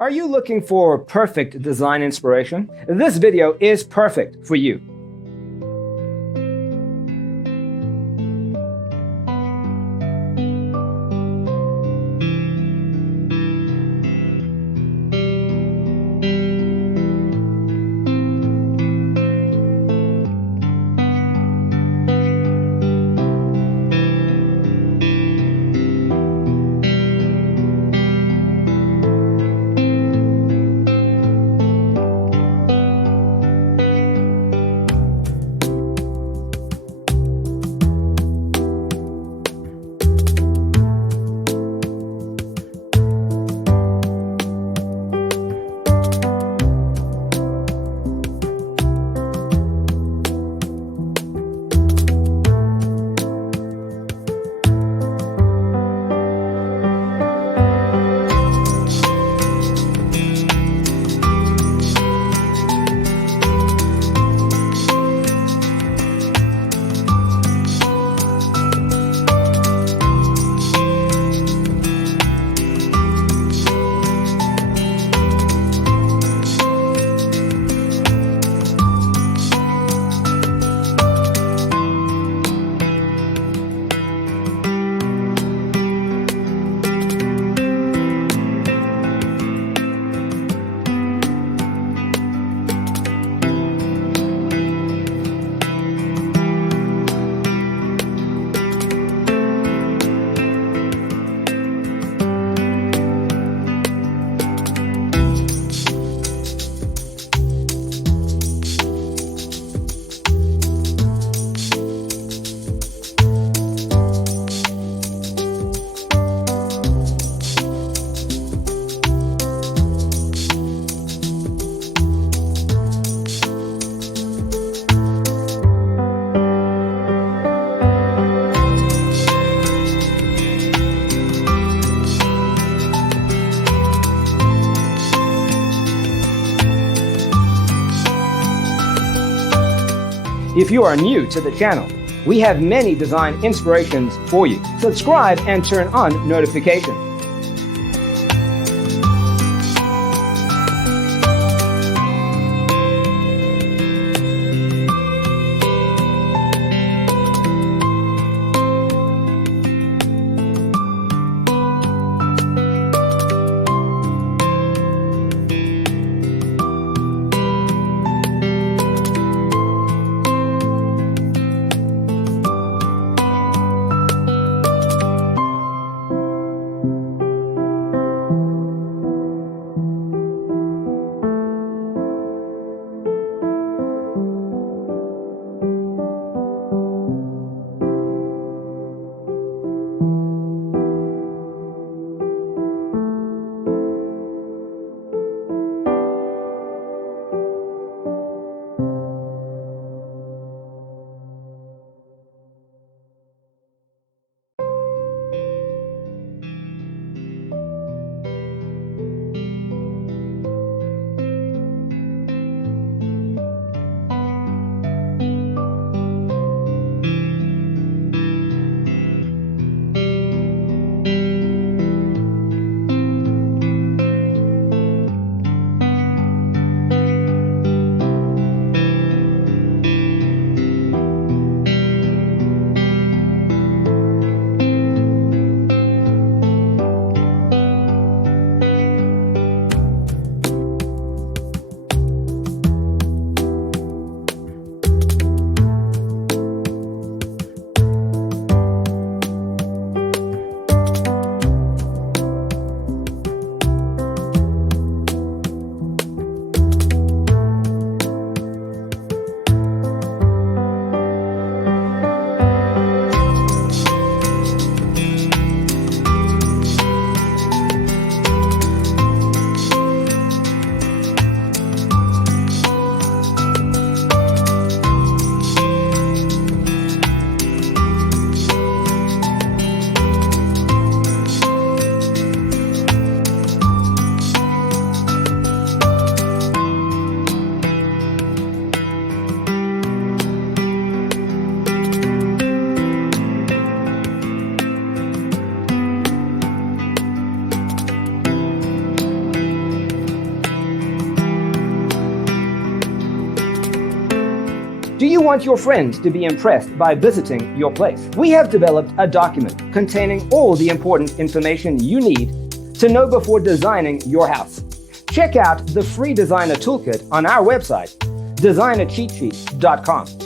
Are you looking for perfect design inspiration? This video is perfect for you. If you are new to the channel, we have many design inspirations for you. Subscribe and turn on notifications. Do you want your friends to be impressed by visiting your place? We have developed a document containing all the important information you need to know before designing your house. Check out the free designer toolkit on our website, designercheatsheet.com.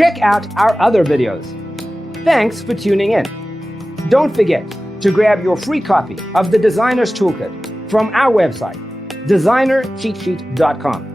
Check out our other videos. Thanks for tuning in. Don't forget to grab your free copy of the Designer's Toolkit from our website, designercheatsheet.com.